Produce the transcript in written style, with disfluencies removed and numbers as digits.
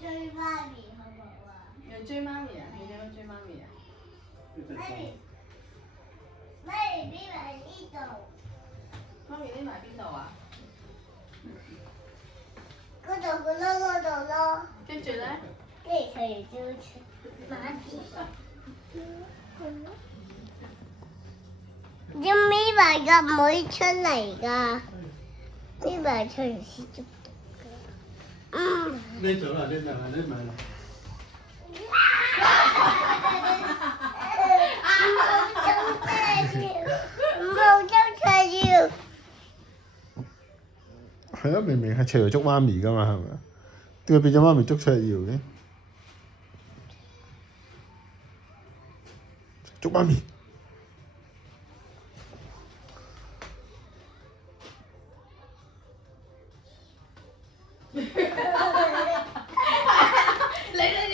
追媽咪好唔好啊？又追媽咪啊？你點樣追媽咪啊？媽咪匿埋呢度。媽咪匿埋邊度啊？嗰度個窿度咯。跟住咧？跟住佢就出馬子。要搣埋個妹出嚟㗎，搣埋出嚟先捉到㗎。拎咗啦，拎埋啦，拎埋啦。冇捉錯要。係啊，明明係隨嚟捉媽咪㗎嘛，係咪啊？點解變咗媽咪捉出嚟要嘅？捉媽咪。嚟啦！